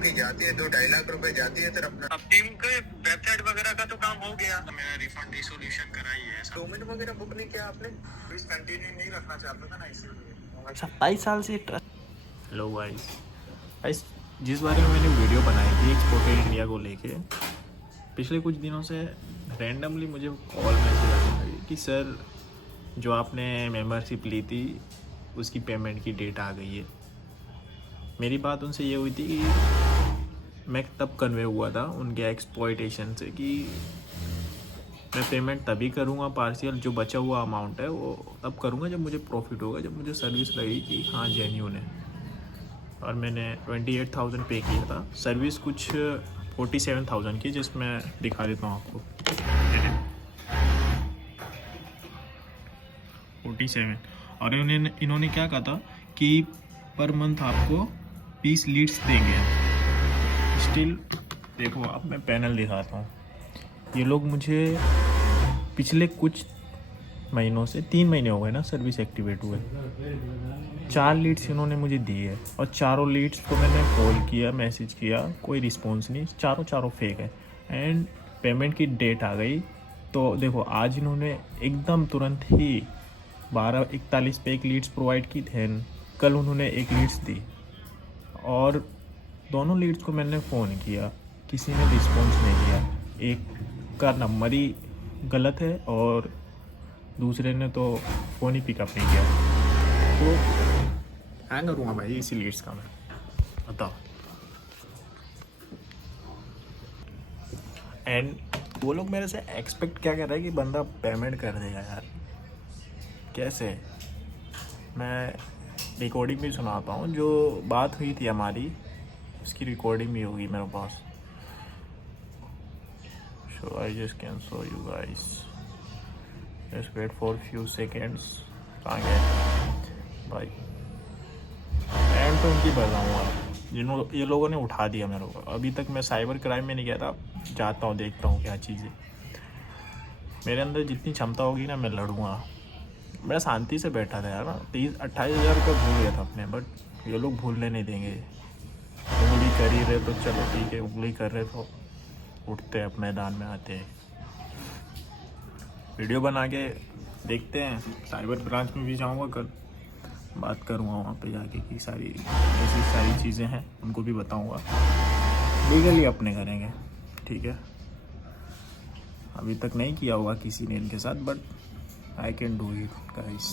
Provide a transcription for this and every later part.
की जाती है, 2-2.5 लाख रुपए जाती है। फिर अपना अब टीम के वेबसाइट वगैरह का तो काम हो गया, तो मेरा रिफंड रिसोल्यूशन कराई है। डोमेन वगैरह बुक नहीं किया आपने, कंटिन्यू नहीं रखना चाहता था ना, इसलिए 27 साल से ट्रस्ट। हेलो गाइस, गाइस जिस बारे में मैंने वीडियो बनाई थी एक्सपोर्टेड इंडिया को लेके, पिछले कुछ दिनों से रैंडमली मुझे कॉल मैसेज आने लगी कि सर जो आपने मेंबरशिप ली थी उसकी पेमेंट की डेट आ गई है। मेरी बात उनसे ये हुई थी कि मैं तब कन्वे हुआ था उनके एक्सप्लॉयटेशन से कि मैं पेमेंट तभी करूँगा पार्शियल, जो बचा हुआ अमाउंट है वो तब करूँगा जब मुझे प्रॉफिट होगा, जब मुझे सर्विस लगी कि हाँ जेन्यून है। और मैंने 28,000 पे किया था, सर्विस कुछ 47,000 की, जिसमें दिखा देता हूँ आपको। 47। और इन्होंने क्या कहा था कि पर मंथ आपको 20 लीड्स देंगे। स्टिल देखो, अब मैं पैनल दिखाता हूँ। ये लोग मुझे पिछले कुछ महीनों से 3 महीने हो गए ना सर्विस एक्टिवेट हुए, 4 लीड्स इन्होंने मुझे दी है। और चारों लीड्स को मैंने कॉल किया, मैसेज किया, कोई रिस्पॉन्स नहीं, चारों फेक है। एंड पेमेंट की डेट आ गई तो देखो, आज इन्होंने एकदम तुरंत ही 12:41 पे एक लीड्स प्रोवाइड की थी, कल उन्होंने एक लीड्स दी। और दोनों लीड्स को मैंने फ़ोन किया, किसी ने रिस्पॉन्स नहीं दिया। एक का नंबर ही गलत है और दूसरे ने तो फ़ोन ही पिकअप नहीं किया। तो हैंग करूँगा भाई इसी लीड्स का मैं, बताओ। एंड वो लोग मेरे से एक्सपेक्ट क्या कर रहे हैं कि बंदा पेमेंट कर देगा यार। कैसे? मैं रिकॉर्डिंग भी सुनाता हूँ, जो बात हुई थी हमारी उसकी रिकॉर्डिंग भी होगी मेरे पास। So I just can show you guys. Just wait for few seconds. कहाँ गए भाई? एंड तो उनकी बताऊँगा, ये लोगों ने उठा दिया मेरे को। अभी तक मैं साइबर क्राइम में नहीं गया था, जाता हूँ देखता हूँ क्या चीज़ें। मेरे अंदर जितनी क्षमता होगी ना, मैं लड़ूँगा। मैं शांति से बैठा था यार ना, 28,000 रुपये भूल गया था अपने, बट ये लोग भूलने नहीं देंगे। उंगली कर ही रहे तो चलो ठीक है, उंगली कर रहे तो उठते हैं, अब मैदान में आते हैं। वीडियो बना के देखते हैं, साइबर ब्रांच में भी जाऊंगा कल, बात करूंगा वहाँ पे जाके कि सारी ऐसी सारी चीज़ें हैं उनको भी बताऊंगा। लीगली अपने करेंगे, ठीक है। अभी तक नहीं किया होगा किसी ने इनके साथ, but I can do it guys.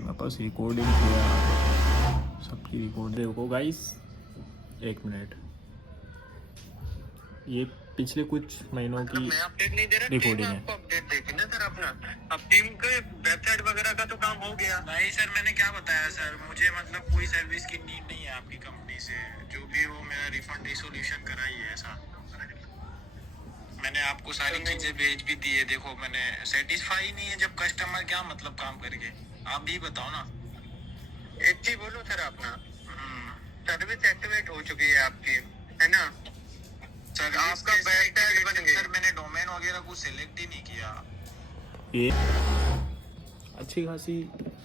मेरे पास रिकॉर्डिंग किया, सबकी रिकॉर्ड देखो गाइस। 1 मिनट, ये पिछले कुछ महीनों की मैं अपडेट नहीं दे रहा, रिकॉर्डिंग है। आपको अपडेट देगी ना सर अपना। अब टीम के वेबसाइट वगैरह का तो काम हो गया। नहीं सर, मैंने क्या बताया सर, मुझे मतलब कोई सर्विस की नीड नहीं है आपकी कंपनी से। जो भी हो, मेरा रिफंड रिसोल्यूशन कराइए। ऐसा मैंने आपको सारी चीजें भेज भी दी है। देखो, मैंने सेटिस्फाई नहीं है जब कस्टमर, क्या मतलब काम करके, आप भी बताओ ना। एक चीज बोलो सर, अपना सर्विस एक्टिवेट हो चुकी है आपकी, है ना सर? आपका वेबसाइट बन गई। सर मैंने डोमेन वगैरह कुछ सिलेक्ट ही नहीं किया। ये अच्छी खासी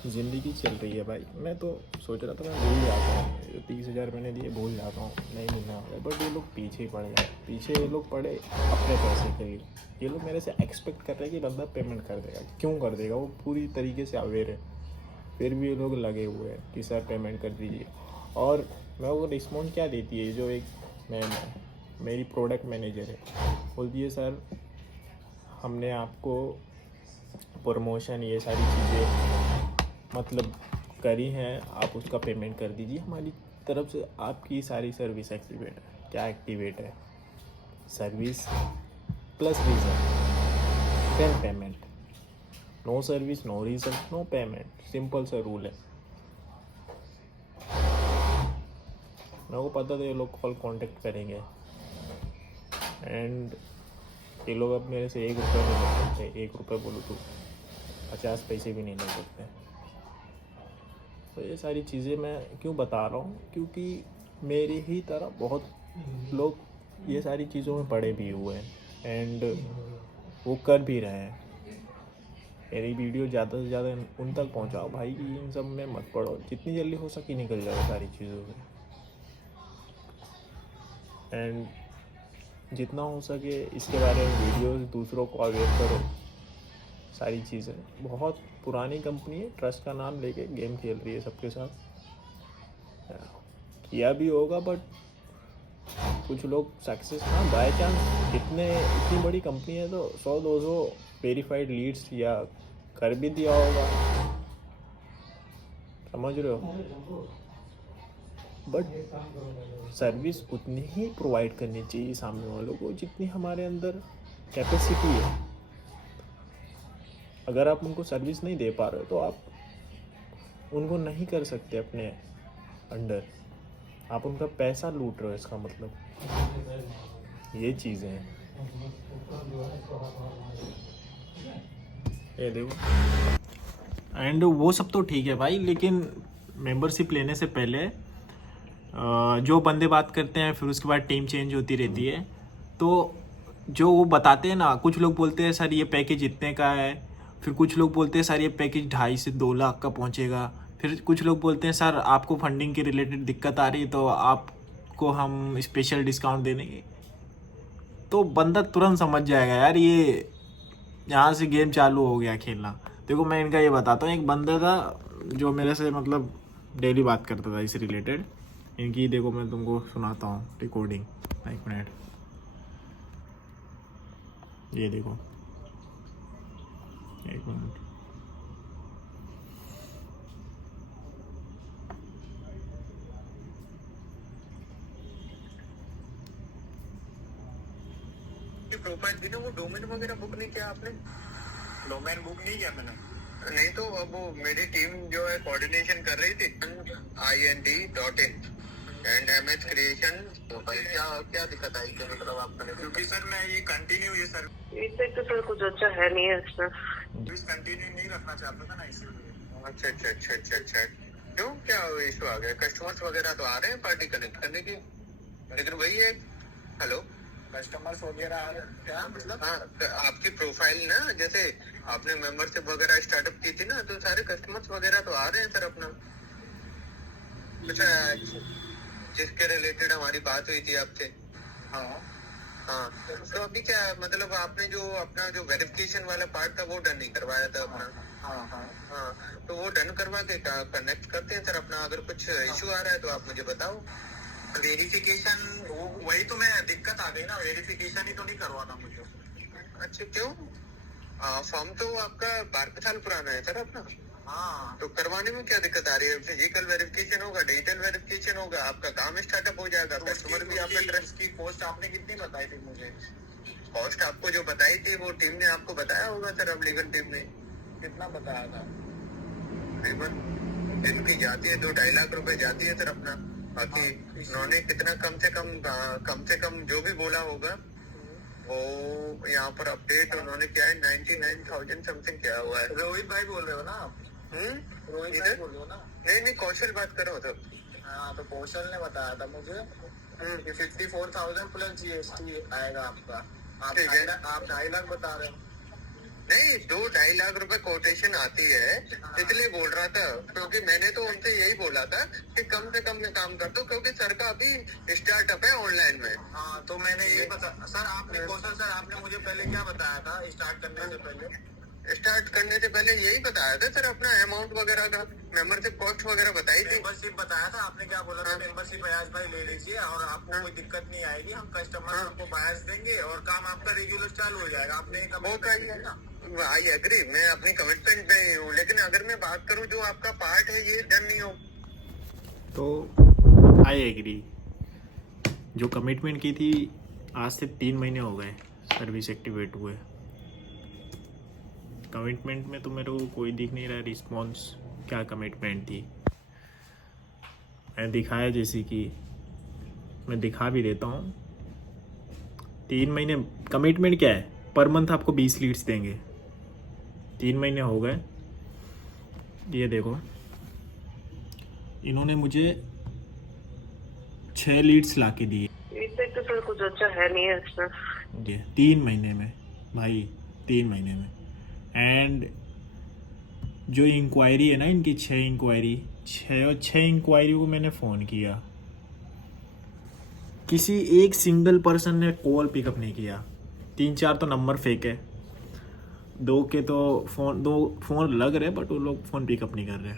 ज़िंदगी चल रही है भाई। मैं तो सोच रहा था मैं भूल जाता हूँ, 30,000 मैंने दिए, भूल जाता हूँ, नहीं मिलने वाला। बट ये लोग पीछे ही पड़ जाए, पीछे ये लोग पड़े अपने पैसे के लिए। ये लोग मेरे से एक्सपेक्ट कर रहे हैं कि बंदा पेमेंट कर देगा। क्यों कर देगा? वो पूरी तरीके से अवेयर है, फिर भी ये लोग लगे हुए हैं कि सर पेमेंट कर दीजिए। और मैं वो रिस्पॉन्ड क्या देती है, जो एक मेरी प्रोडक्ट मैनेजर है, बोलती है सर हमने आपको प्रमोशन ये सारी चीज़ें मतलब करी हैं, आप उसका पेमेंट कर दीजिए। हमारी तरफ से आपकी सारी सर्विस एक्टिवेट है। क्या एक्टिवेट है? Service plus reason, then payment. No service, no reason, no payment. Simple सा रूल है। मेरे को पता था ये लोग कॉल कांटेक्ट करेंगे, एंड ये लोग अब मेरे से 1 रुपये नहीं ले सकते। 1 रुपये बोलो तो 50 पैसे भी नहीं ले सकते। तो ये सारी चीज़ें मैं क्यों बता रहा हूँ, क्योंकि मेरी ही तरह बहुत लोग ये सारी चीज़ों में पड़े भी हुए हैं, एंड वो कर भी रहे हैं। मेरी वीडियो ज़्यादा से ज़्यादा उन तक पहुंचाओ भाई, इन सब में मत पड़ो, जितनी जल्दी हो सके निकल जाओ सारी चीज़ों से। एंड जितना हो सके इसके बारे में वीडियोस दूसरों को अवेयर करो, सारी चीज़ें। बहुत पुरानी कंपनी है, ट्रस्ट का नाम लेके गेम खेल रही है सबके साथ। किया भी होगा बट कुछ लोग सक्सेस, हाँ बाय चांस, इतनी बड़ी कंपनी है तो 100-200 वेरीफाइड लीड्स या कर भी दिया होगा, समझ रहे हो। बट सर्विस उतनी ही प्रोवाइड करनी चाहिए सामने वालों को जितनी हमारे अंदर कैपेसिटी है। अगर आप उनको सर्विस नहीं दे पा रहे हो तो आप उनको नहीं कर सकते अपने अंडर, आप उनका पैसा लूट रहे हो, इसका मतलब ये चीज़ें हैं। ये देखो, एंड वो सब तो ठीक है भाई, लेकिन मेंबरशिप लेने से पहले जो बंदे बात करते हैं फिर उसके बाद टीम चेंज होती रहती है, तो जो वो बताते हैं ना, कुछ लोग बोलते हैं सर ये पैकेज इतने का है, फिर कुछ लोग बोलते हैं सर ये पैकेज 2.5 से 2 लाख का पहुंचेगा, फिर कुछ लोग बोलते हैं सर आपको फंडिंग के रिलेटेड दिक्कत आ रही है तो आपको हम स्पेशल डिस्काउंट दे देंगे। तो बंदा तुरंत समझ जाएगा यार ये यहाँ से गेम चालू हो गया खेलना। देखो मैं इनका ये बताता हूँ, एक बंदा था जो मेरे से मतलब डेली बात करता था इससे रिलेटेड। इनकी देखो मैं तुमको सुनाता हूँ रिकॉर्डिंग, 1 मिनट, ये देखो 1 मिनट। प्रोफाइल दी ना, वो डोमेन वगैरह बुक नहीं किया आपने? डोमेन बुक नहीं किया मैंने। नहीं तो अब वो मेरी टीम जो है कोऑर्डिनेशन कर रही थी ind.in एंड MH क्रिएशन, तो भाई क्या दिक्कत आई क्या मतलब आपने? क्योंकि सर मैं ये कंटिन्यू ये सर इससे तो सर कुछ अच्छा है नहीं है इसमें, कंटिन्यू नहीं रखना चाहता था ना इसलिए। अच्छा क्यों, क्या इशू आ गया? कस्टमर्स वगैरह तो आ रहे हैं पार्टी कनेक्ट करने की, लेकिन वही है। हेलो, कस्टमर्स वगैरह आ रहे हैं क्या मतलब? हाँ, तो आपकी प्रोफाइल ना, जैसे आपने मेंबरशिप वगैरह स्टार्टअप की थी ना, तो सारे कस्टमर्स वगैरह तो आ रहे हैं सर अपना। अच्छा, जिसके रिलेटेड हमारी बात हुई थी आपसे। हाँ, तो अभी क्या मतलब आपने जो अपना जो वेरिफिकेशन वाला पार्ट था वो डन नहीं करवाया था अपना? हाँ, तो वो डन करवा के कनेक्ट करते हैं सर अपना। अगर कुछ इशू आ रहा है तो आप मुझे बताओ। वेरिफिकेशन वही तो मैं दिक्कत आ गई ना, वेरिफिकेशन ही तो नहीं करवाना मुझे। अच्छा क्यों? फॉर्म तो आपका 12 साल पुराना है सर अपना। हाँ, तो करवाने में क्या दिक्कत आ रही है? फिजिकल वेरिफिकेशन होगा, डिजिटल वेरिफिकेशन होगा, आपका काम स्टार्टअप हो जाएगा। तो कस्टमर भी आपका ट्रस्ट की कॉस्ट आपने कितनी बताई थी मुझे? कॉस्ट आपको जो बताई थी वो टीम ने आपको बताया होगा सर, अब लीगल टीम ने कितना बताया था? करीबन दिन की जाती है 2-2.5 लाख रुपए जाती है सर अपना। बाकी उन्होंने कितना कम से कम जो भी बोला होगा वो यहाँ पर अपडेट उन्होंने क्या है 99,000 समथिंग क्या हुआ है। रोहित भाई बोल रहे हो ना आप? रोहित भाई बोल रहे हो ना? नहीं कौशल बात करो तो। हाँ, तो कौशल ने बताया था मुझे कि 54,000 प्लस GST आएगा आपका। आप 2.5 लाख बता रहे हो? नहीं, 2-2.5 लाख रुपए कोटेशन आती है, इसलिए बोल रहा था। क्योंकि मैंने तो उनसे यही बोला था कि कम से कम में काम कर दो, क्योंकि सर का अभी स्टार्टअप है ऑनलाइन में। हाँ, तो मैंने यही बता सर, आपने कौशल सर आपने मुझे पहले क्या बताया था स्टार्ट करने से पहले? स्टार्ट करने से पहले यही बताया था सर, अपना अमाउंट वगैरह का, मेंबरशिप कॉस्ट वगैरह बताई थी। मेंबरशिप बताया था आपने, क्या बोला था? मेंबरशिप बयाज भाई ले लीजिए और आपको कोई दिक्कत नहीं आएगी, हम कस्टमर को बयाज देंगे और काम आपका रेगुलर चालू हो जाएगा। आपने आई एग्री, मैं अपनी कमिटमेंट पे हूँ, लेकिन अगर मैं बात करूँ जो आपका पार्ट है ये डन नहीं हो तो आई एग्री। जो कमिटमेंट की थी आज से 3 महीने हो गए सर्विस एक्टिवेट हुए। कमिटमेंट में तो मेरे को कोई दिख नहीं रहा रिस्पॉन्स, क्या कमिटमेंट थी। मैं दिखाया जैसे कि मैं दिखा भी देता हूँ, 3 महीने कमिटमेंट क्या है, पर मंथ आपको 20 लीड्स देंगे। 3 महीने हो गए, ये देखो इन्होंने मुझे 6 लीड्स ला के दिए। इससे तो सर कुछ अच्छा है नहीं है इसमें। 3 महीने में भाई, 3 महीने में। एंड जो इंक्वायरी है ना इनकी 6 इंक्वायरी को मैंने फ़ोन किया, किसी एक सिंगल पर्सन ने कॉल पिकअप नहीं किया। 3-4 तो नंबर फेक है, 2 फ़ोन लग रहे बट वो लोग फ़ोन पिकअप नहीं कर रहे।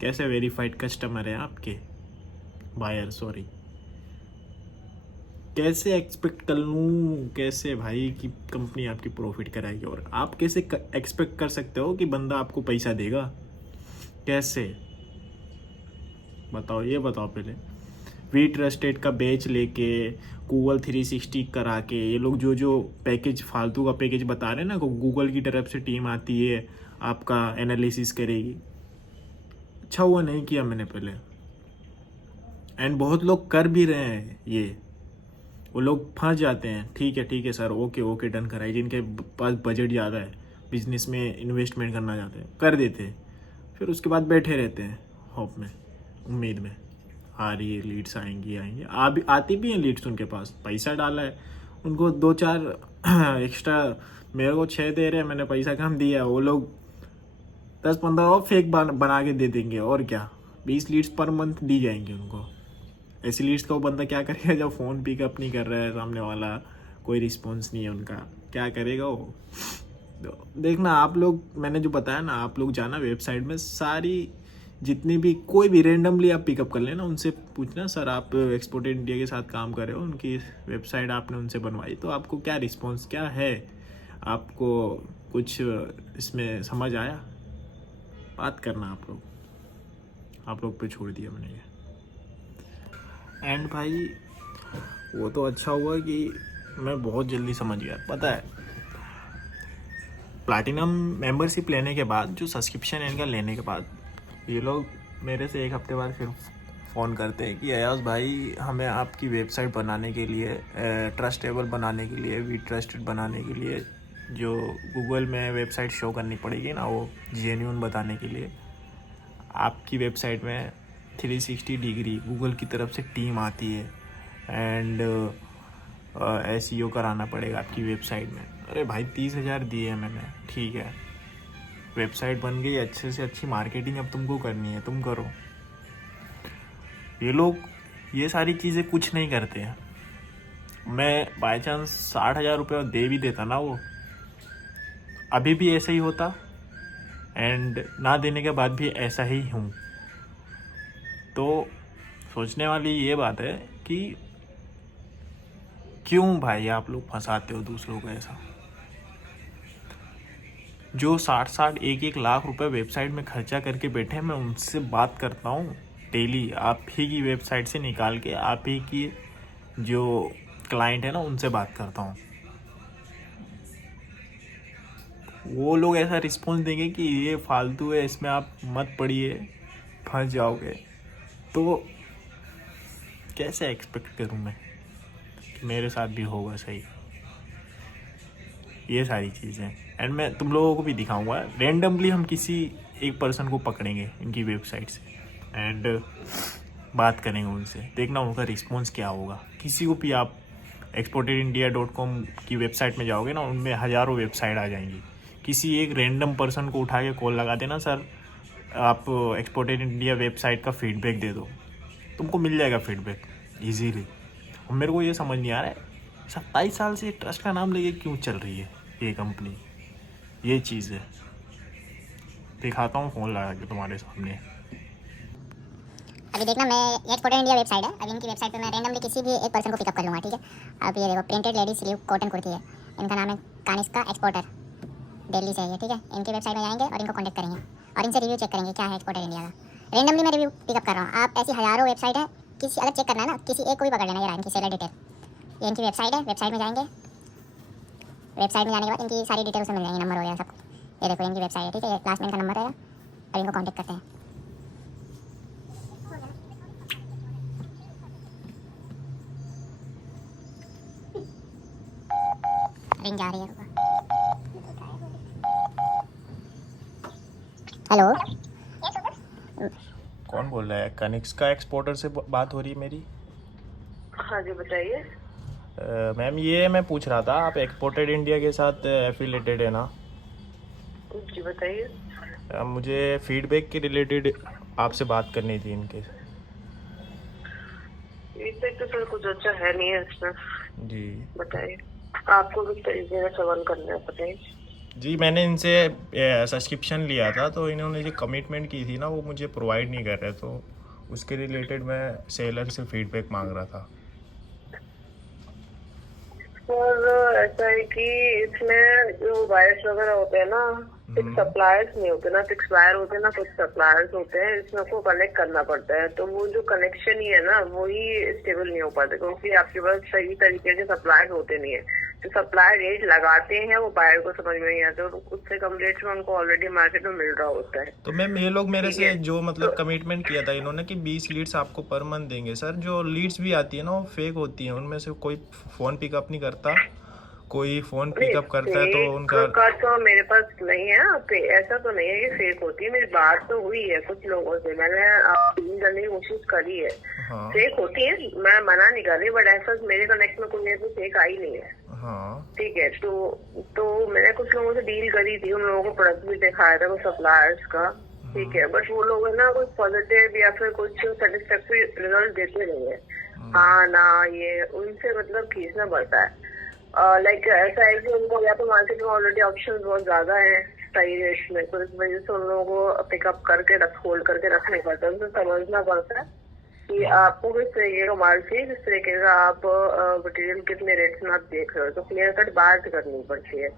कैसे वेरीफाइड कस्टमर है आपके बायर, सॉरी, कैसे एक्सपेक्ट कर लूँ कैसे भाई कि कंपनी आपकी प्रॉफिट कराएगी? और आप कैसे एक्सपेक्ट कर सकते हो कि बंदा आपको पैसा देगा? कैसे बताओ, ये बताओ पहले। वी ट्रस्टेड का बैच लेके गूगल 360 करा के ये लोग जो पैकेज फालतू का पैकेज बता रहे हैं ना, गूगल की तरफ से टीम आती है आपका एनालिसिस करेगी। अच्छा हुआ नहीं किया मैंने पहले। एंड बहुत लोग कर भी रहे हैं ये, वो लोग फंस जाते हैं। ठीक है सर, ओके डन कराइए। जिनके पास बजट ज़्यादा है, बिजनेस में इन्वेस्टमेंट करना चाहते हैं, कर देते हैं, फिर उसके बाद बैठे रहते हैं होप में, उम्मीद में आ रही है लीड्स आएंगी। आती भी हैं लीड्स, उनके पास पैसा डाला है, उनको 2-4 एक्स्ट्रा, मेरे को 6 दे रहे हैं, मैंने पैसा कम दिया, वो लोग 10-15 और फेक बना के दे देंगे। और क्या, 20 लीड्स पर मंथ दी जाएंगी उनको। ऐसी लीड्स का वो बंदा क्या करेगा जब फ़ोन पिकअप नहीं कर रहा है सामने वाला, कोई रिस्पॉन्स नहीं है उनका, क्या करेगा वो? तो देखना आप लोग, मैंने जो बताया ना, आप लोग जाना वेबसाइट में, सारी जितनी भी कोई भी रेंडमली आप पिकअप कर लेना, उनसे पूछना सर आप एक्सपोर्टेड इंडिया के साथ काम कर रहे हो, उनकी वेबसाइट आपने उनसे बनवाई तो आपको क्या रिस्पॉन्स क्या है, आपको कुछ इसमें समझ आया? बात करना आप लोग पे छोड़ दिया मैंने ये। एंड भाई वो तो अच्छा हुआ कि मैं बहुत जल्दी समझ गया। पता है, प्लैटिनम मेंबरशिप लेने के बाद, जो सब्सक्रिप्शन इनका लेने के बाद, ये लोग मेरे से 1 हफ्ते बाद फिर फ़ोन करते हैं कि अयाज भाई हमें आपकी वेबसाइट बनाने के लिए, ट्रस्टेबल बनाने के लिए, वी ट्रस्टेड बनाने के लिए, जो गूगल में वेबसाइट शो करनी पड़ेगी ना, वो जेन्युइन बताने के लिए आपकी वेबसाइट में 360 डिग्री गूगल की तरफ से टीम आती है एंड SEO कराना पड़ेगा आपकी वेबसाइट में। अरे भाई 30,000 दिए मैंने, ठीक है, वेबसाइट बन गई, अच्छे से अच्छी मार्केटिंग अब तुमको करनी है, तुम करो। ये लोग ये सारी चीज़ें कुछ नहीं करते हैं। मैं बाई चांस 60,000 रुपये दे भी देता ना, वो अभी भी ऐसा ही होता, एंड ना देने के बाद भी ऐसा ही हूँ। तो सोचने वाली ये बात है कि क्यों भाई आप लोग फंसाते हो दूसरों को ऐसा? जो 60-60, 1-1 लाख रुपए वेबसाइट में खर्चा करके बैठे हैं, मैं उनसे बात करता हूँ डेली, आप ही की वेबसाइट से निकाल के, आप ही की जो क्लाइंट है ना, उनसे बात करता हूँ। वो लोग ऐसा रिस्पॉन्स देंगे कि ये फालतू है, इसमें आप मत पढ़िए, फंस जाओगे। तो कैसे एक्सपेक्ट करूँ मैं कि मेरे साथ भी होगा सही? ये सारी चीज़ें, एंड मैं तुम लोगों को भी दिखाऊंगा। रेंडमली हम किसी एक पर्सन को पकड़ेंगे इनकी वेबसाइट से एंड बात करेंगे उनसे, देखना उनका रिस्पॉन्स क्या होगा। किसी को भी आप exportedindia.com की वेबसाइट में जाओगे ना, उनमें हज़ारों वेबसाइट आ जाएंगी। किसी एक रैंडम पर्सन को उठा के कॉल लगा देना, सर आप एक्सपोर्टेड इंडिया वेबसाइट का फीडबैक दे दो, तुमको मिल जाएगा फीडबैक इजीली। और मेरे को ये समझ नहीं आ रहा है 27 साल से ट्रस्ट का नाम लेके क्यों चल रही है ये कंपनी। ये चीज़ है, दिखाता हूँ फ़ोन लगा के तुम्हारे सामने। अभी देखना, मैं ये एक्सपोर्टेड इंडिया वेबसाइट है, अभी इनकी वेबसाइट पे मैं रैंडमली किसी भी एक पर्सन को पिकअप कर लूँगा, ठीक है। अब ये देखो, printed ladies sleeve cotton kurti है, इनका नाम है कानिष्का एक्सपोर्टर, दिल्ली से है ये, ठीक है। इनकी वेबसाइट में जाएंगे और इनको कॉन्टैक्ट करेंगे और इनसे रिव्यू चेक करेंगे क्या है एक्सपोर्टेड इंडिया का। रैंडमली मैं रिव्यू पिकअप कर रहा हूँ। आप ऐसी हज़ारों वेबसाइट है, किसी अगर चेक करना है ना, किसी एक को भी पकड़ लेना। ये इनकी सेलर डिटेल, ये इनकी वेबसाइट है, वेबसाइट में जाएंगे, वेबसाइट में जाने के बाद इनकी सारी डिटेल उसमें मिल जाएंगी, नंबर वगैरह सब। ये देखो इनकी वेबसाइट है, ठीक है, ये लास्ट में इनका नंबर रहेगा और इनको कॉन्टैक्ट करते हैं। रिंग जा रही है, हेलो, कौन बोल रहा है? कनिष्का एक्सपोर्टर से बात हो रही है मेरी? हाँ जी बताइए। मैम ये मैं पूछ रहा था, आप एक्सपोर्टेड इंडिया के साथ एफिलेटेड है ना? जी बताइए। मुझे फीडबैक के रिलेटेड आपसे बात करनी थी इनके। फीडबैक तो सर कुछ अच्छा है नहीं है इसमें। जी बताइए आपको किस तरीके का सवाल करना है, बताइए। जी, मैंने इनसे सब्सक्रिप्शन लिया था, तो इन्होंने जो कमिटमेंट की थी ना वो मुझे प्रोवाइड नहीं कर रहे, तो उसके रिलेटेड मैं सेलर से फीडबैक मांग रहा था। और ऐसा है कि इसमें जो वायर्स वगैरह होते हैं ना, फिक्स सप्लायर्स नहीं होते ना, फिक्स वायर होते हैं ना, कुछ सप्लायर्स होते हैं, इसमें को कनेक्ट करना पड़ता है। तो वो जो कनेक्शन ही है ना, वो ही स्टेबल नहीं हो पाता, क्योंकि आपके पास सही तरीके के सप्लायर्स होते नहीं है। जो सप्लायर रेट लगाते हैं वो बायर को समझ में नहीं आता, और उससे कम रेट में उनको ऑलरेडी मार्केट में मिल रहा होता है। तो मैम ये लोग मेरे ठीक से है। जो मतलब कमिटमेंट किया था इन्होंने कि 20 लीड्स आपको पर मंथ देंगे, सर जो लीड्स भी आती है ना वो फेक होती हैं, उनमें से कोई फ़ोन पिकअप नहीं करता, कोई फ़ोन पिकअप करता है तो उनका का तो मेरे पास नहीं है। ऐसा तो नहीं है कि फेक होती है, मेरी बात तो हुई है कुछ लोगों से, मैंने डील करने की कोशिश करी है। हाँ फेक होती है, मैं मना नहीं कर रही, बट ऐसा मेरे कनेक्ट में कोई ऐसी फेक आई नहीं है। हाँ ठीक है। तो मैंने कुछ लोगों से डील करी थी, उन लोगों को प्रोडक्ट भी दिखाया था कुछ सप्लायर्स का। ठीक है, बट वो लोग है ना कुछ पॉजिटिव या फिर कुछ सेटिस्फैक्टरी रिजल्ट देते नहीं है। हाँ ना, ये उनसे मतलब खींचना पड़ता है। लाइक ऐसा है कि उनको या तो मार्केट में ऑलरेडी ऑप्शन बहुत ज्यादा है सही रेट में, तो इस वजह से उन लोगों को पिकअप करके होल्ड करके रखना पड़ता है। उनको समझना पड़ता है कि आपको किस तरीके का माल चाहिए, किस तरीके का आप मटेरियल कितने रेट में आप देख रहे हो, तो क्लियर कट बात करनी पड़ती है।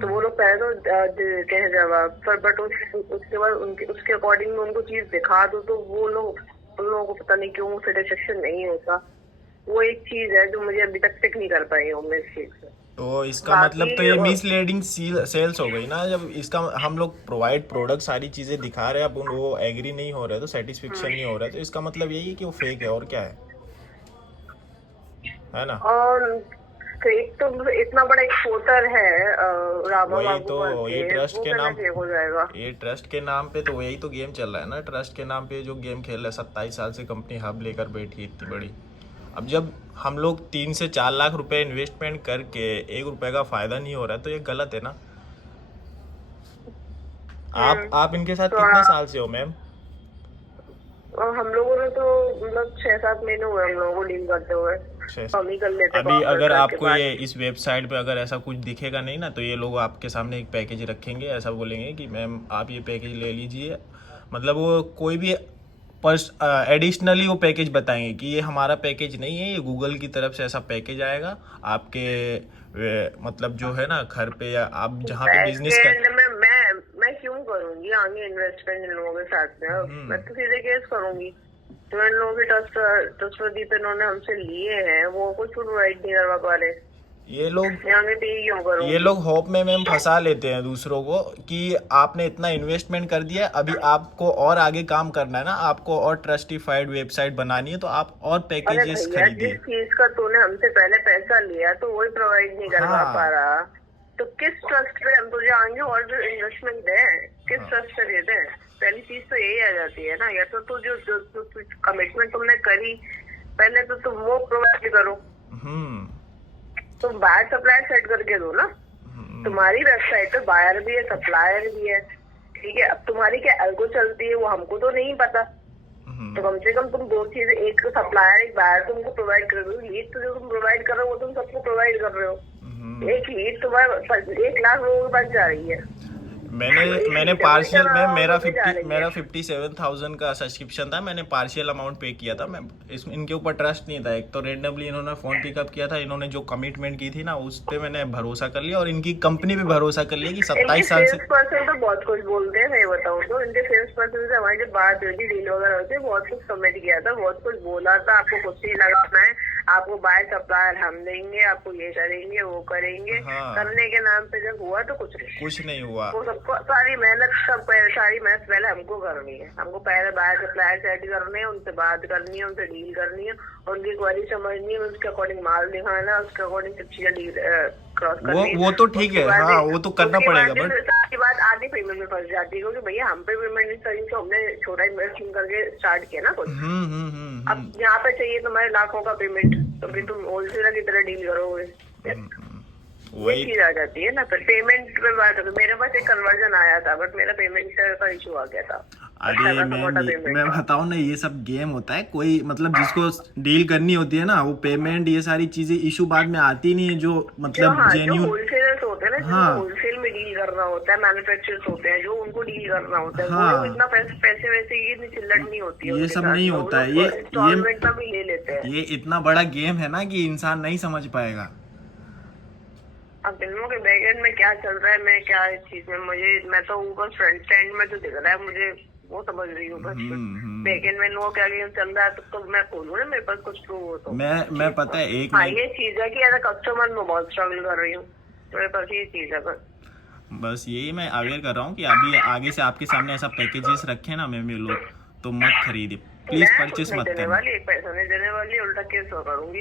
तो वो लोग पहले तो देते हैं जवाब, पर बट उसके बाद उसके अकॉर्डिंग में उनको चीज दिखा दो तो वो लोग उन लोगों को पता नहीं क्यों सेटिस्फेक्शन नहीं होता। वो एक चीज है जो मुझे अभी तक पिक नहीं कर पाई हूँ मैं इस चीज से। तो इसका मतलब तो ये मिसलीडिंग सेल्स हो गई ना, जब इसका हम लोग प्रोवाइड प्रोडक्ट सारी चीजें दिखा रहे हैं, अब वो एग्री नहीं हो रहे तो सेटिस्फेक्शन नहीं हो रहा, तो इसका मतलब यही है कि वो फेक है, और क्या है ना। और एक तो इतना बड़ा एक्सपोर्टर है रामा वही बाबू तो करके, ये ट्रस्ट वो के कैसे नाम फेक हो जाएगा। ये ट्रस्ट के नाम पे तो यही तो गेम चल रहा है ना, ट्रस्ट के नाम पे जो गेम खेल रहा है। 27 साल से कंपनी हब लेकर बैठी इतनी बड़ी, अब जब हम लोग 3 से 4 लाख रुपए इन्वेस्टमेंट करके 1 रुपए का फायदा नहीं हो रहा है तो ये गलत है ना। आप इनके साथ तो कितने साल से हो मैम? हम लोगों ने तो मतलब 6-7 महीने हुए हम लोगों को डील करते हुए। हम ही कर लेते अभी अगर आपको ये इस वेबसाइट पे अगर ऐसा कुछ दिखेगा नहीं ना, तो ये लोग आपके सामने एक पैकेज रखेंगे, ऐसा बोलेंगे कि मैम आप ये पैकेज ले लीजिए, मतलब वो कोई भी एडिशनली वो पैकेज बताएंगे कि ये हमारा पैकेज नहीं है, ये गूगल की तरफ से ऐसा पैकेज आएगा आपके मतलब जो है ना घर पे, या आप जहाँ पे बिजनेस कर। मैं क्यों करूंगी आगे इन्वेस्टमेंट इन लोगों के साथ में, मैं तो सीधे केस करूंगी। तो इन लोगों के ट्रस्टवर्दी पे इन्होंने हमसे लिए हैं, वो कुछ प्रोवाइड नहीं करवा पा रहे। ये लोग होप में मैम फंसा लेते हैं दूसरों को कि आपने इतना इन्वेस्टमेंट कर दिया, अभी आपको और आगे काम करना है ना, आपको और ट्रस्टिफाइड वेबसाइट बनानी है, तो आप और पैकेजेस खरीदिए। जिस चीज का तूने हमसे पहले पैसा लिया तो वही प्रोवाइड नहीं करवा पा रहा, तो किस ट्रस्ट पे हम तुझे आगे और जो इन्वेस्टमेंट दें, किस ट्रस्ट पे देते हैं? पहली चीज तो यही आ जाती है ना, या तो जो कमिटमेंट तुमने करी पहले तो तुम वो प्रोवाइड करो, तुम बायर सप्लायर सेट करके दो ना। तुम्हारी वेबसाइट पे बायर भी है सप्लायर भी है, ठीक है। अब तुम्हारी क्या एल्गो चलती है वो हमको तो नहीं पता, तो कम से कम तुम दो चीजें, एक तो सप्लायर एक बायर तुमको प्रोवाइड कर रहे हो। लीड तो जो तुम प्रोवाइड कर रहे हो वो तुम सबको प्रोवाइड कर रहे हो, एक लीड तुम्हारे 1 लाख लोगों के पास जा रही है। मैंने पार्शियल में मेरा 57,000 का सब्सक्रिप्शन था, मैंने पार्शियल अमाउंट पे किया था। मैं इनके ऊपर ट्रस्ट नहीं था, एक तो रेंडमली इन्होंने फ़ोन पिकअप किया था, इन्होंने जो कमिटमेंट की थी ना उस पर मैंने भरोसा कर लिया, और इनकी कंपनी पे भरोसा कर लिया कि 27 साल से। पर्सन तो बहुत कुछ बोलते हैं, मैं बताऊँ तो इनके सेल्स पर्सन से हमारी जब बात हुई थी, डील वगैरह होती है, बहुत कुछ कमेंट किया था, बहुत कुछ बोला था, आपको कुछ नहीं लगाना है, आपको बाय सप्लायर हम देंगे, आपको ये करेंगे वो करेंगे। करने के नाम पे जब हुआ तो कुछ नहीं हुआ। वो सबको सारी मेहनत पहले हमको करनी है, हमको पहले बायर सप्लायर सेट करने हैं, उनसे बात करनी है, उनसे डील करनी है, उनकी क्वारी समझनी है, उसके अकॉर्डिंग माल दिखाना है, उसके अकॉर्डिंग सब चीजें क्रॉस करनी है। वो तो ठीक है, हाँ वो तो करना पड़ेगा, बट उसके बाद आगे पेमेंट में फंस जाती है, क्योंकि भैया हम पे पेमेंट नहीं करी तो हमने छोटा इन्वेस्टमेंट करके स्टार्ट किया ना कुछ। अब यहाँ पे चाहिए तुम्हारे लाखों का पेमेंट, तो फिर तुम होलसेलर की तरह डील करोगे। वही चीज आ जाती है ना। फिर पेमेंट में बात है, मेरे पास एक कन्वर्जन आया था बट मेरा पेमेंट का इशू आ गया था। अरे अच्छा खासा मोटा मैं payment था। बताऊँ ना, ये सब गेम होता है। कोई मतलब जिसको डील करनी होती है ना, वो पेमेंट ये सारी चीजें इशू बाद में आती नहीं है, जो जो मतलब जो जेन्यून। होलसेलर्स होते हैं ना, जिनको हाँ। होलसेल में डील करना होता है, मैन्युफैक्चरर्स होते हैं जो उनको डील करना होता है, वो हाँ। लोग इतना पैसे वैसे ये इतनी चिल्लट नहीं होती है ये उनके सब साथ। नहीं वो होता है। लोग इंस्टॉलमेंट में भी ले लेते हैं। ये इतना बड़ा गेम है ना कि इंसान नहीं समझ पाएगा। अब फिल्मों के बैकएंड में क्या चल रहा है, मैं क्या इस चीज में, मैं तो ऊपर फ्रंट एंड में जो दिख रहा है मुझे वो समझ रही हूँ बस। बैकएंड में वो क्या गेम चल रहा है तो मैं खोलूँ ना, मेरे पास कुछ प्रूव हो तो। मैं पता है एक हाँ, नहीं, ये चीज है कि एज अ कस्टमर मैं बहुत स्ट्रगल कर रही हूँ, मेरे पास ये चीज है बस। बस यही मैं अवेयर कर रहा हूँ कि अभी आगे से आपके सामने ऐसा पैकेजेस रखे ना मैं लोग, तो मत खरीदे प्लीज, मैं कुछ परचेस नहीं मत देने करना। वाली, एक पैसा नहीं देने वाली, उल्टा केस करूंगी।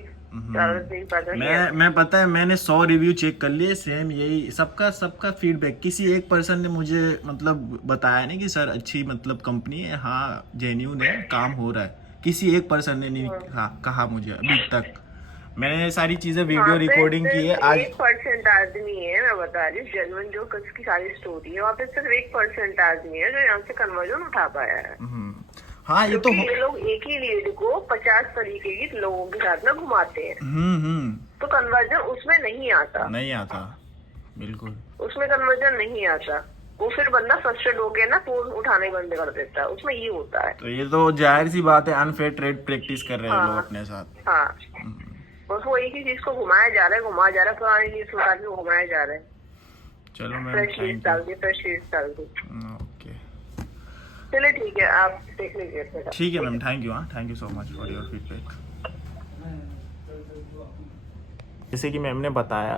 मैं पता है, मैंने 100 रिव्यू चेक कर लिए, सेम यही सबका फीडबैक। किसी एक पर्सन ने मुझे मतलब बताया नहीं कि सर अच्छी मतलब कंपनी है, हाँ जेन्यून है, काम हो रहा है। किसी एक पर्सन ने नहीं कहा मुझे अभी तक। मैंने सारी चीजें वीडियो रिकॉर्डिंग की है आज। 1% आदमी है, मैं बता रही हूँ जेन्युइन जो की सारी स्टोरी है, वहाँ पे सिर्फ 1% आदमी है जो यहाँ से कन्वर्जन उठा पाया है। हाँ ये तो क्योंकि ये लोग एक ही लीड को 50 तरीके की लोगों के साथ में घुमाते हैं। तो कन्वर्जन उसमें नहीं आता, बिल्कुल उसमें कन्वर्जन नहीं आता। वो फिर बंदा फ्रस्ट्रेट हो गया ना, फोन उठाने बंद कर देता है, उसमें ये होता है। तो ये तो जाहिर सी बात है, अनफेयर ट्रेड प्रैक्टिस कर रहे हैं लोग अपने साथ। हाँ, बस वो एक ही चीज को घुमाया जा रहा है, पुरानी चीज उठा के घुमाया जा रहा है। चलो मैम, फ्रेश चीज डाल दी, फ्रेश चीज डाल दी। ओके चलिए ठीक है, आप देख लीजिए। ठीक है मैम, थैंक यू। हाँ, thank you so much for your feedback. जैसे कि मैम ने बताया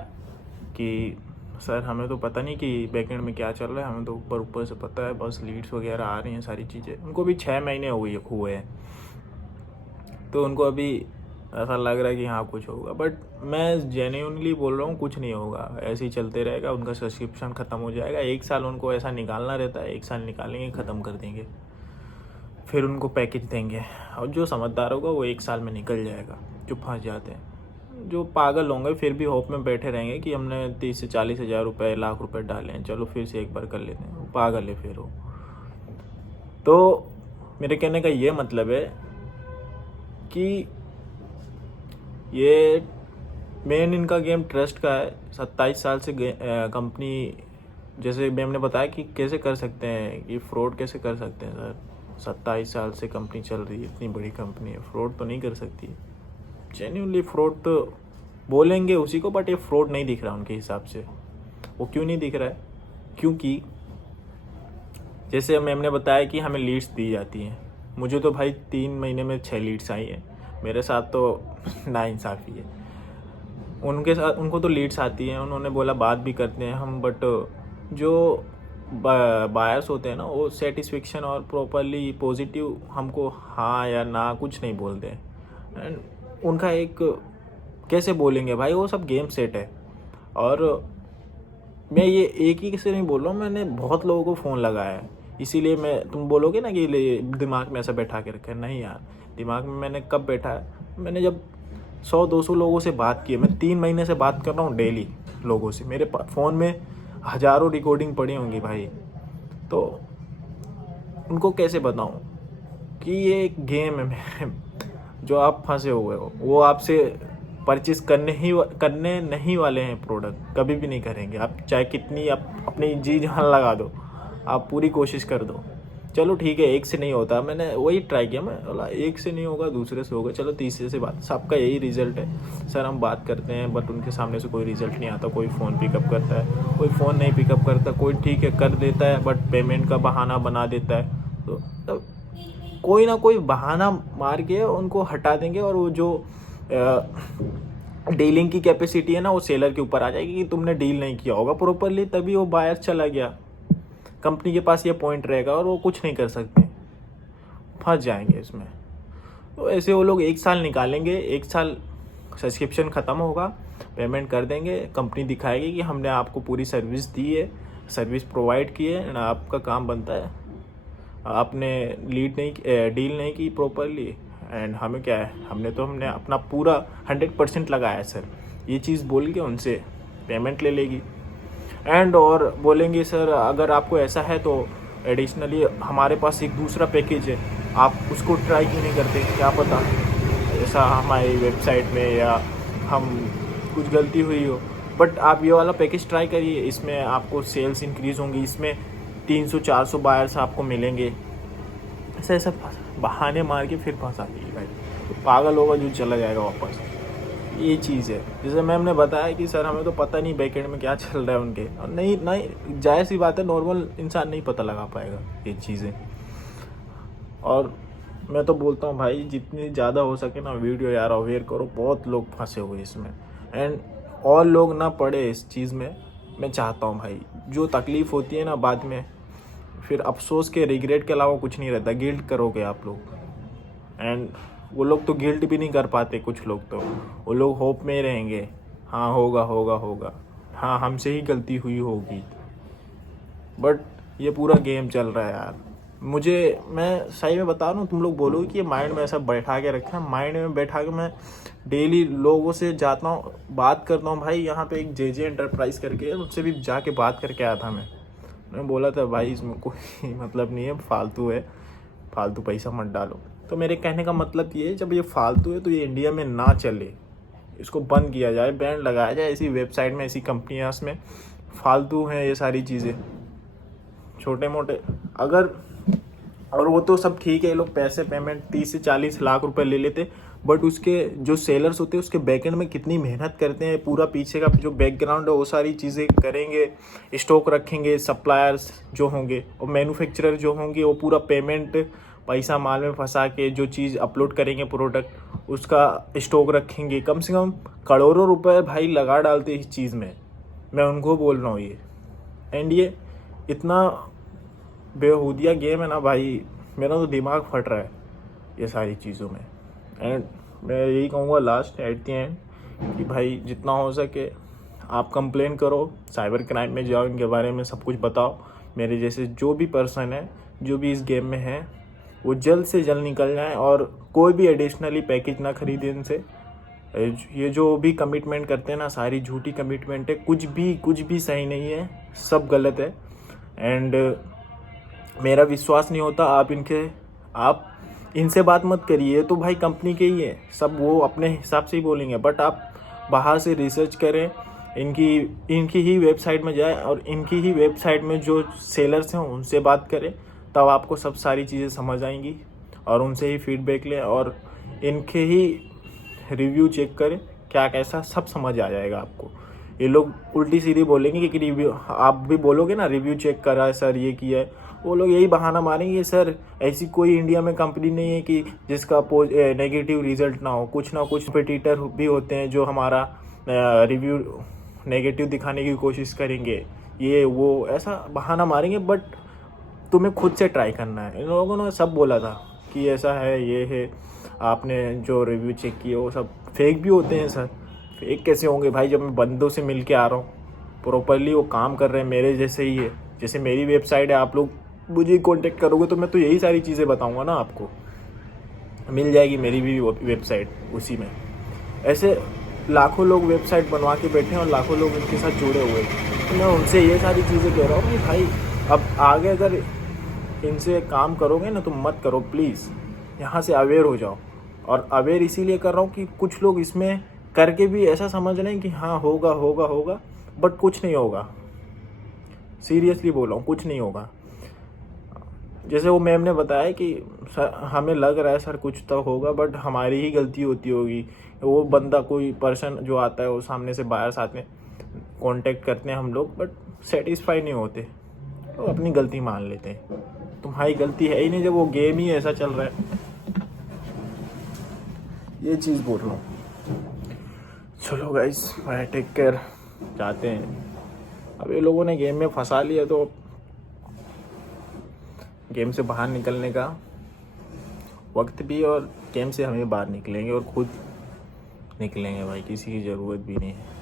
कि सर हमें तो पता नहीं कि बैकएंड में क्या चल रहा है, हमें तो ऊपर से पता है, बस लीड्स वगैरह आ रही हैं, सारी चीज़ें। उनको भी 6 महीने हुए हैं, तो उनको अभी ऐसा लग रहा है कि हाँ कुछ होगा, बट मैं जेन्युइनली बोल रहा हूँ कुछ नहीं होगा, ऐसे ही चलते रहेगा। उनका सब्सक्रिप्शन ख़त्म हो जाएगा, 1 साल उनको ऐसा निकालना रहता है, 1 साल निकालेंगे, ख़त्म कर देंगे, फिर उनको पैकेज देंगे, और जो समझदार होगा वो 1 साल में निकल जाएगा। जो फंस जाते हैं, जो पागल होंगे, फिर भी होप में बैठे रहेंगे कि हमने 30 से 40 हज़ार रुपये, लाख रुपए डाले हैं, चलो फिर से एक बार कर लेते हैं, वो पागल है फिर वो। तो मेरे कहने का ये मतलब है कि ये मेन इनका गेम ट्रस्ट का है। 27 साल से कंपनी, जैसे मैम ने बताया कि कैसे कर सकते हैं, कि फ्रॉड कैसे कर सकते हैं सर। 27 साल से कंपनी चल रही है, इतनी बड़ी कंपनी है, फ्रॉड तो नहीं कर सकती। जेन्युइनली फ्रॉड तो बोलेंगे उसी को, बट ये फ्रॉड नहीं दिख रहा उनके हिसाब से। वो क्यों नहीं दिख रहा है? क्योंकि जैसे मैम ने बताया कि हमें लीड्स दी जाती हैं, मुझे तो भाई 3 महीने में 6 लीड्स आई हैं। मेरे साथ तो नाइंसाफ़ी है। उनके साथ, उनको तो लीड्स आती हैं, उन्होंने बोला बात भी करते हैं हम, बट जो बायर्स होते हैं ना, वो सेटिस्फेक्शन और प्रॉपरली पॉजिटिव हमको हाँ या ना कुछ नहीं बोलते हैं। एंड उनका एक कैसे बोलेंगे भाई, वो सब गेम सेट है। और मैं ये एक ही से नहीं बोल रहा हूँ, मैंने बहुत लोगों को फ़ोन लगाया है। इसीलिए तुम बोलोगे ना कि दिमाग में ऐसा बैठा के रखा है, नहीं यार, दिमाग में मैंने कब बैठा है, मैंने जब 100-200 लोगों से बात की है। मैं 3 महीने से बात कर रहा हूँ डेली लोगों से, मेरे फ़ोन में हज़ारों रिकॉर्डिंग पड़ी होंगी भाई। तो उनको कैसे बताऊँ कि ये एक गेम है जो आप फंसे हुए हो। वो आपसे परचेस करने नहीं वाले हैं, प्रोडक्ट कभी भी नहीं करेंगे। आप चाहे कितनी आप अपनी जी जान लगा दो, आप पूरी कोशिश कर दो, चलो ठीक है 1 से नहीं होता, मैंने वही ट्राई किया, मैं बोला 1 से नहीं होगा, दूसरे से होगा, चलो तीसरे से बात। सबका यही रिजल्ट है सर, हम बात करते हैं बट उनके सामने से कोई रिजल्ट नहीं आता। कोई फ़ोन पिकअप करता है, कोई फ़ोन नहीं पिकअप करता, कोई ठीक है कर देता है बट पेमेंट का बहाना बना देता है। तो कोई ना कोई बहाना मार के उनको हटा देंगे, और वो जो डीलिंग की कैपेसिटी है ना, वो सेलर के ऊपर आ जाएगी कि तुमने डील नहीं किया होगा प्रॉपरली, तभी वो बायर चला गया। कंपनी के पास ये पॉइंट रहेगा और वो कुछ नहीं कर सकते, फंस जाएंगे इसमें। तो ऐसे वो लोग 1 साल निकालेंगे, 1 साल सब्सक्रिप्शन ख़त्म होगा, पेमेंट कर देंगे, कंपनी दिखाएगी कि हमने आपको पूरी सर्विस दी है, सर्विस प्रोवाइड की है, आपका काम बनता है, आपने डील नहीं की प्रॉपरली, एंड हमें क्या है, हमने अपना पूरा 100% लगाया है सर। ये चीज़ बोल के उनसे पेमेंट ले लेगी एंड और बोलेंगे सर अगर आपको ऐसा है तो एडिशनली हमारे पास एक दूसरा पैकेज है, आप उसको ट्राई क्यों नहीं करते, क्या पता ऐसा हमारी वेबसाइट में या हम कुछ गलती हुई हो, बट आप ये वाला पैकेज ट्राई करिए, इसमें आपको सेल्स इंक्रीज़ होंगी, इसमें 300-400 बायर्स आपको मिलेंगे। ऐसा ऐसा बहाने मार के फिर फंसा देगी भाई, तो पागल होगा जो चला जाएगा वापस। ये चीज़ है, जैसे मैम ने बताया कि सर हमें तो पता नहीं बैकएंड में क्या चल रहा है उनके, और नहीं जाहिर सी बात है नॉर्मल इंसान नहीं पता लगा पाएगा ये चीज़ें। और मैं तो बोलता हूँ भाई जितनी ज़्यादा हो सके ना वीडियो यार अवेयर करो, बहुत लोग फंसे हुए इसमें एंड और लोग ना पड़े इस चीज़ में। मैं चाहता हूँ भाई जो तकलीफ़ होती है ना बाद में फिर अफसोस के रिग्रेट के अलावा कुछ नहीं रहता, गिल्ट करोगे आप लोग एंड वो लोग तो गिल्ट भी नहीं कर पाते, कुछ लोग तो वो लोग होप में ही रहेंगे, हाँ होगा होगा होगा, हाँ हमसे ही गलती हुई होगी। बट ये पूरा गेम चल रहा है यार, मैं सही में बता रहा हूँ, तुम लोग बोलोगे कि ये माइंड में ऐसा बैठा के रखा है, माइंड में बैठा के मैं डेली लोगों से जाता हूँ, बात करता हूँ। भाई यहाँ पे एक JJ एंटरप्राइज करके उससे भी जाके बात करके आया था मैं बोला था भाई इसमें कोई मतलब नहीं है, फालतू है, फालतू पैसा मत डालो। तो मेरे कहने का मतलब ये है जब ये फालतू है तो ये इंडिया में ना चले, इसको बंद किया जाए, बैन लगाया जाए ऐसी वेबसाइट में, ऐसी कंपनियाँ में फालतू हैं ये सारी चीज़ें छोटे मोटे। अगर और वो तो सब ठीक है, ये लोग पैसे पेमेंट 30 से 40 लाख रुपए ले लेते, बट उसके जो सेलर्स होते हैं उसके बैकएंड में कितनी मेहनत करते हैं, पूरा पीछे का जो बैकग्राउंड है वो सारी चीज़ें करेंगे, स्टॉक रखेंगे, सप्लायर्स जो होंगे और मैन्युफैक्चरर जो होंगे वो पूरा पेमेंट पैसा माल में फंसा के जो चीज़ अपलोड करेंगे प्रोडक्ट उसका स्टॉक रखेंगे, कम से कम करोड़ों रुपए भाई लगा डालते इस चीज़ में। मैं उनको बोल रहा हूँ ये एंड ये इतना बेहूदिया गेम है ना भाई, मेरा तो दिमाग फट रहा है ये सारी चीज़ों में। एंड मैं यही कहूँगा लास्ट एट द एंड कि भाई जितना हो सके आप कंप्लेन करो, साइबर क्राइम में जाओ, इनके बारे में सब कुछ बताओ। मेरे जैसे जो भी पर्सन है जो भी इस गेम में है वो जल्द से जल्द निकल जाए और कोई भी एडिशनली पैकेज ना खरीदे इनसे। ये जो भी कमिटमेंट करते हैं ना सारी झूठी कमिटमेंट है, कुछ भी सही नहीं है, सब गलत है। एंड मेरा विश्वास नहीं होता आप इनसे बात मत करिए, तो भाई कंपनी के ही है सब, वो अपने हिसाब से ही बोलेंगे, बट आप बाहर से रिसर्च करें, इनकी ही वेबसाइट में जाए और इनकी ही वेबसाइट में जो सेलर्स हैं उनसे बात करें, तब आपको सब सारी चीज़ें समझ आएंगी और उनसे ही फीडबैक लें और इनके ही रिव्यू चेक करें, क्या कैसा सब समझ आ जाएगा आपको। ये लोग उल्टी सीधी बोलेंगे कि रिव्यू, आप भी बोलोगे ना रिव्यू चेक करा है सर, ये किया है, वो लोग यही बहाना मारेंगे सर ऐसी कोई इंडिया में कंपनी नहीं है कि जिसका नेगेटिव रिजल्ट ना हो। कुछ ना कुछ कॉम्पिटिटर भी होते हैं जो हमारा रिव्यू नेगेटिव दिखाने की कोशिश करेंगे, ये वो ऐसा बहाना मारेंगे, बट तुम्हें खुद से ट्राई करना है। इन लोगों ने सब बोला था कि ऐसा है, ये है, आपने जो रिव्यू चेक किए वो सब फेक भी होते हैं सर। फेक कैसे होंगे भाई, जब मैं बंदों से मिल के आ रहा हूँ प्रॉपरली, वो काम कर रहे हैं मेरे जैसे ही है। जैसे मेरी वेबसाइट है, आप लोग मुझे कांटेक्ट करोगे तो मैं तो यही सारी चीज़ें बताऊंगा ना, आपको मिल जाएगी मेरी भी वेबसाइट उसी में। ऐसे लाखों लोग वेबसाइट बनवा के बैठे हैं और लाखों लोग इनके साथ जुड़े हुए हैं, तो मैं उनसे ये सारी चीज़ें कह रहा हूँ कि भाई अब आगे अगर इनसे काम करोगे ना तो मत करो प्लीज़, यहाँ से अवेयर हो जाओ। और अवेयर इसीलिए कर रहा हूँ कि कुछ लोग इसमें करके भी ऐसा समझ रहे हैं कि हाँ होगा होगा होगा, बट कुछ नहीं होगा। सीरियसली बोल रहा हूँ, कुछ नहीं होगा। जैसे वो मैम ने बताया कि सर हमें लग रहा है सर कुछ तो होगा, बट हमारी ही गलती होती होगी। वो बंदा कोई पर्सन जो आता है वो सामने से बाहर साथ में कांटेक्ट करते हैं हम लोग, बट सेटिस्फाई नहीं होते, तो अपनी गलती मान लेते हैं। तुम्हारी गलती है ही नहीं जब वो गेम ही ऐसा चल रहा है। ये चीज़ बोल रहा हूँ। चलो गाइस, बाय, टेक केयर, जाते हैं। अब ये लोगों ने गेम में फंसा लिया तो गेम से बाहर निकलने का वक्त भी, और गेम से हमें बाहर निकलेंगे और खुद निकलेंगे भाई, किसी की ज़रूरत भी नहीं है।